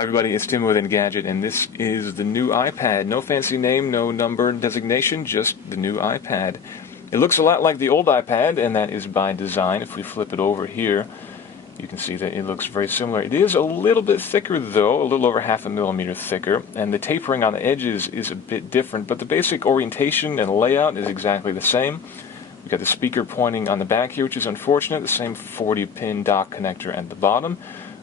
Hi everybody, it's Tim with Engadget, and this is the new iPad. No fancy name, no number designation, just the new iPad. It looks a lot like the old iPad, and that is by design. If we flip it over here, you can see that it looks very similar. It is a little bit thicker though, a little over 1/2 millimeter thicker, and the tapering on the edges is a bit different, but the basic orientation and layout is exactly the same. We've got the speaker pointing on the back here, which is unfortunate, the same 40-pin dock connector at the bottom.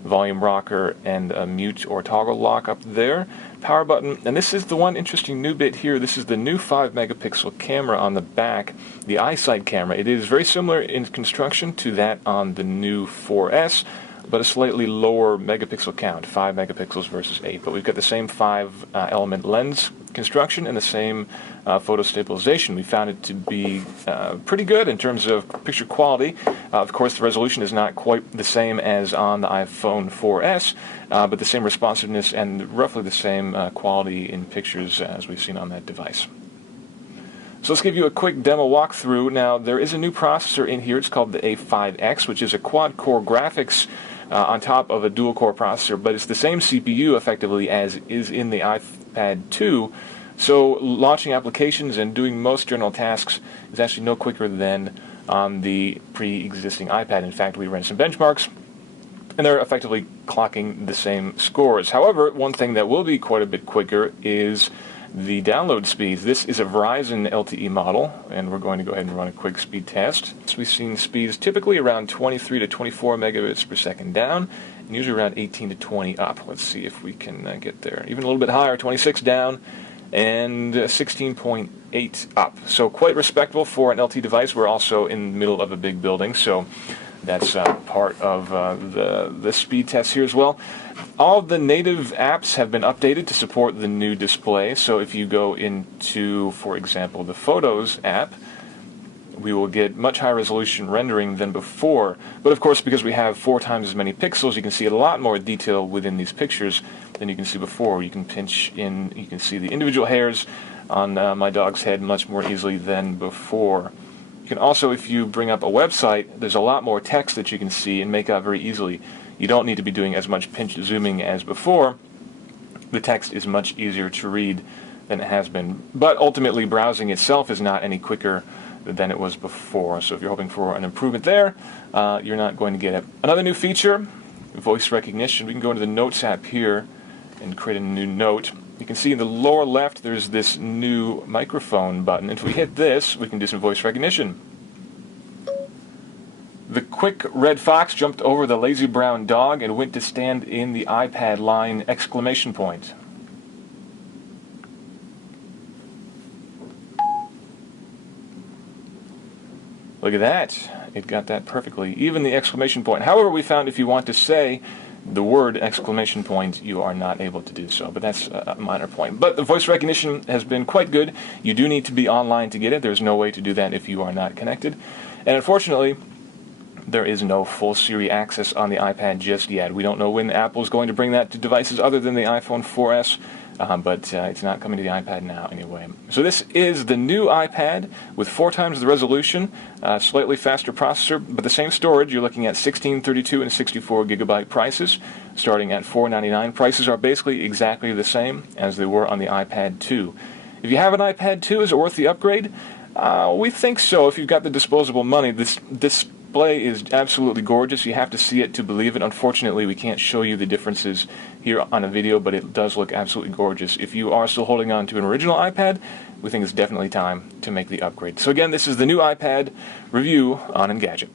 Volume rocker and a mute or toggle lock up there, power button, and this is the one interesting new bit here. This is the new 5-megapixel camera on the back, the iSight camera. It is very similar in construction to that on the new 4S, but a slightly lower megapixel count, 5 megapixels versus 8. But we've got the same 5-element lens construction and the same photo stabilization. We found it to be pretty good in terms of picture quality. Of course, the resolution is not quite the same as on the iPhone 4S, but the same responsiveness and roughly the same quality in pictures as we've seen on that device. So let's give you a quick demo walkthrough. Now, there is a new processor in here. It's called the A5X, which is a quad-core graphics on top of a dual-core processor, but it's the same CPU effectively as is in the iPad 2. So launching applications and doing most general tasks is actually no quicker than on the pre-existing iPad. In fact, we ran some benchmarks, and they're effectively clocking the same scores. However, one thing that will be quite a bit quicker is the download speeds. This is a Verizon LTE model, and we're going to go ahead and run a quick speed test. So we've seen speeds typically around 23 to 24 megabits per second down, and usually around 18 to 20 up. Let's see if we can get there. Even a little bit higher, 26 down, and 16.8 up. So quite respectable for an LTE device. We're also in the middle of a big building, so that's part of the speed test here as well. All of the native apps have been updated to support the new display. So if you go into, for example, the Photos app, we will get much higher resolution rendering than before. But of course, because we have 4 times as many pixels, you can see a lot more detail within these pictures than you can see before. You can pinch in, you can see the individual hairs on my dog's head much more easily than before. You can also, if you bring up a website, there's a lot more text that you can see and make out very easily. You don't need to be doing as much pinch zooming as before. The text is much easier to read than it has been. But ultimately, browsing itself is not any quicker than it was before. So if you're hoping for an improvement there, you're not going to get it. Another new feature, voice recognition. We can go into the Notes app here and create a new note. You can see in the lower left there's this new microphone button. If we hit this, we can do some voice recognition. The quick red fox jumped over the lazy brown dog and went to stand in the iPad line! Exclamation point. Look at that. It got that perfectly. Even the exclamation point. However, we found if you want to say the word exclamation point, you are not able to do so, but that's a minor point. But the voice recognition has been quite good. You do need to be online to get it. There's no way to do that if you are not connected. And unfortunately, there is no full Siri access on the iPad just yet. We don't know when Apple is going to bring that to devices other than the iPhone 4S, but it's not coming to the iPad now anyway. So this is the new iPad with 4 times the resolution, slightly faster processor, but the same storage. You're looking at 16, 32, and 64 gigabyte prices, starting at $499. Prices are basically exactly the same as they were on the iPad 2. If you have an iPad 2, is it worth the upgrade? We think so. If you've got the disposable money, this display is absolutely gorgeous. You have to see it to believe it. Unfortunately, we can't show you the differences here on a video, but it does look absolutely gorgeous. If you are still holding on to an original iPad, we think it's definitely time to make the upgrade. So again, this is the new iPad review on Engadget.